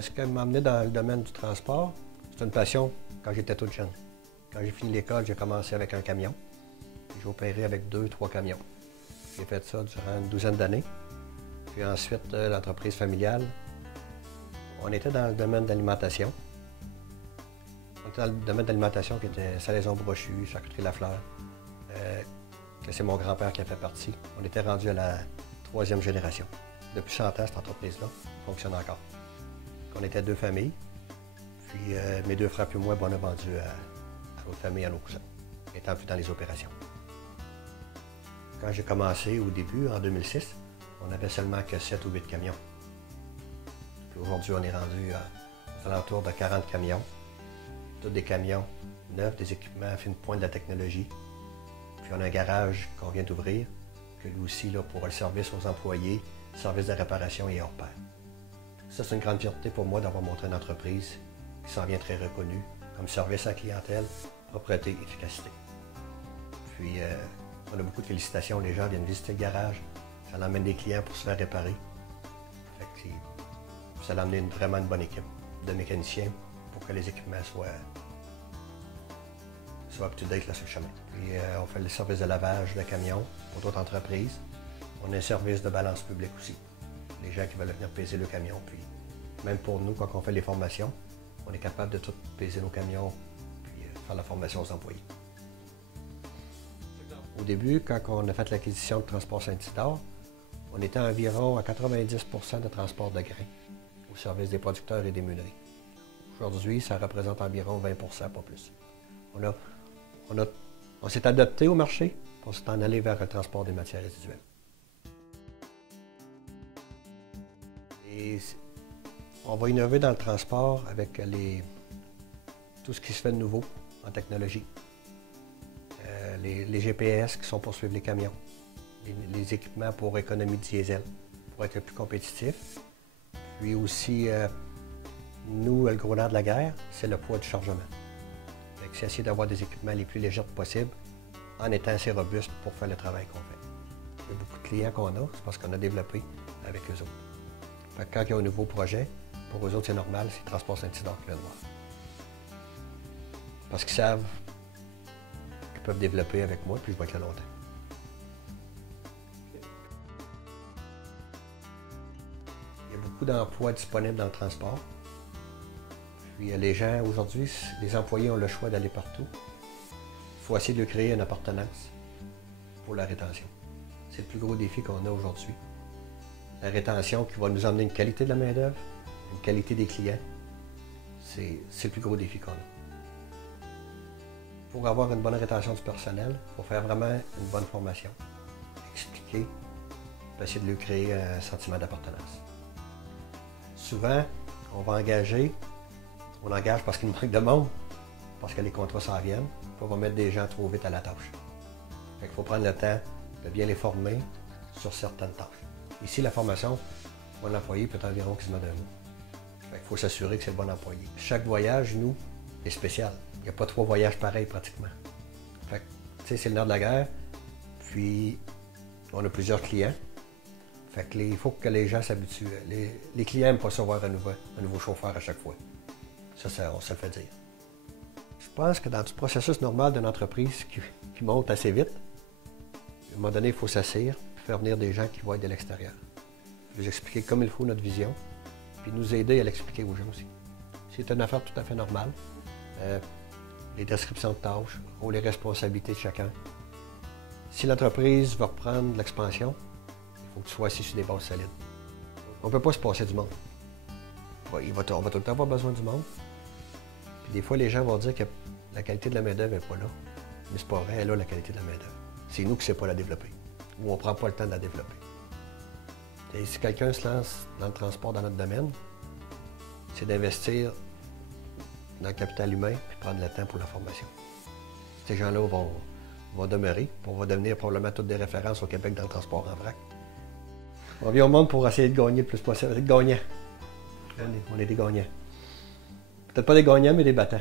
Ce qui m'a amené dans le domaine du transport, c'est une passion quand j'étais toute jeune. Quand j'ai fini l'école, j'ai commencé avec un camion. J'ai opéré avec 2-3 camions. J'ai fait ça durant une douzaine d'années. Puis ensuite, l'entreprise familiale. On était dans le domaine d'alimentation. On était dans le domaine d'alimentation qui était salaison brochue, charcuterie Lafleur. C'est mon grand-père qui a fait partie. On était rendu à la 3e génération. Depuis 100 ans, cette entreprise-là fonctionne encore. On était 2 familles. Puis mes 2 frères puis moi, on a vendu à notre famille, à nos cousins, étant plus dans les opérations. Quand j'ai commencé au début, en 2006, on n'avait seulement que 7 ou 8 camions. Aujourd'hui, on est rendu aux alentours de 40 camions. Tous des camions neufs, des équipements à fine pointe de la technologie. Puis on a un garage qu'on vient d'ouvrir, que lui aussi, là, pour le service aux employés, service de réparation et hors pair. Ça, c'est une grande fierté pour moi d'avoir montré une entreprise qui s'en vient très reconnue comme service à la clientèle, propreté, efficacité. Puis, on a beaucoup de félicitations. Les gens viennent visiter le garage. Ça emmène des clients pour se faire réparer. Fait que ça a amené vraiment une bonne équipe de mécaniciens pour que les équipements soient up-to-date là sur le chemin. Puis, on fait le service de lavage de camions pour d'autres entreprises. On a un service de balance publique aussi. Les gens qui veulent venir peser le camion. Puis, même pour nous, quand on fait les formations, on est capable de tout peser nos camions puis faire la formation aux employés. Au début, quand on a fait l'acquisition de Transport Saint-Isidore, on était environ à 90 de transport de grains au service des producteurs et des meuneries. Aujourd'hui, ça représente environ 20 pas plus. On s'est adapté au marché pour s'en aller vers le transport des matières résiduelles. Et on va innover dans le transport avec tout ce qui se fait de nouveau en technologie. Les GPS qui sont pour suivre les camions, les équipements pour économie de diesel, pour être le plus compétitif. Puis aussi, nous, le gros nerf de la guerre, c'est le poids du chargement. C'est essayer d'avoir des équipements les plus légers possibles en étant assez robustes pour faire le travail qu'on fait. Il y a beaucoup de clients qu'on a, c'est parce qu'on a développé avec eux autres. Fait que quand il y a un nouveau projet, pour eux autres, c'est normal, c'est Transport Saint-Isidore qui vient de voir. Parce qu'ils savent qu'ils peuvent développer avec moi, puis je vais être là longtemps. Il y a beaucoup d'emplois disponibles dans le transport. Puis les gens, aujourd'hui, les employés ont le choix d'aller partout. Il faut essayer de créer une appartenance pour la rétention. C'est le plus gros défi qu'on a aujourd'hui. La rétention qui va nous amener une qualité de la main-d'œuvre, une qualité des clients, c'est le plus gros défi qu'on a. Pour avoir une bonne rétention du personnel, il faut faire vraiment une bonne formation. Expliquer, puis essayer de lui créer un sentiment d'appartenance. Souvent, on va engager, on engage parce qu'il manque de monde, parce que les contrats s'en viennent, puis on va mettre des gens trop vite à la tâche. Il faut prendre le temps de bien les former sur certaines tâches. Ici, la formation, mon employé peut être environ quasiment d'un mois. Il faut s'assurer que c'est le bon employé. Chaque voyage, nous, est spécial. Il n'y a pas 3 voyages pareils pratiquement. C'est le nerf de la guerre. Puis, on a plusieurs clients. Il faut que les gens s'habituent. Les clients n'aiment pas savoir un nouveau chauffeur à chaque fois. Ça, on se le fait dire. Je pense que dans le processus normal d'une entreprise qui monte assez vite, à un moment donné, il faut s'asseoir et faire venir des gens qui vont être de l'extérieur. Leur expliquer comme il faut notre vision, puis nous aider à l'expliquer aux gens aussi. C'est une affaire tout à fait normale. Les descriptions de tâches, les responsabilités de chacun. Si l'entreprise veut reprendre l'expansion, il faut que tu sois assis sur des bases solides. On ne peut pas se passer du monde. On va tout le temps avoir besoin du monde. Puis des fois, les gens vont dire que la qualité de la main-d'œuvre n'est pas là. Mais c'est pas vrai, elle a la qualité de la main-d'œuvre. C'est nous qui ne savons pas la développer. Ou on ne prend pas le temps de la développer. Et si quelqu'un se lance dans le transport dans notre domaine, c'est d'investir dans le capital humain et prendre le temps pour la formation. Ces gens-là vont demeurer, on va devenir probablement toutes des références au Québec dans le transport en vrac. On vient au monde pour essayer de gagner le plus possible, être gagnant. On est des gagnants. Peut-être pas des gagnants, mais des battants.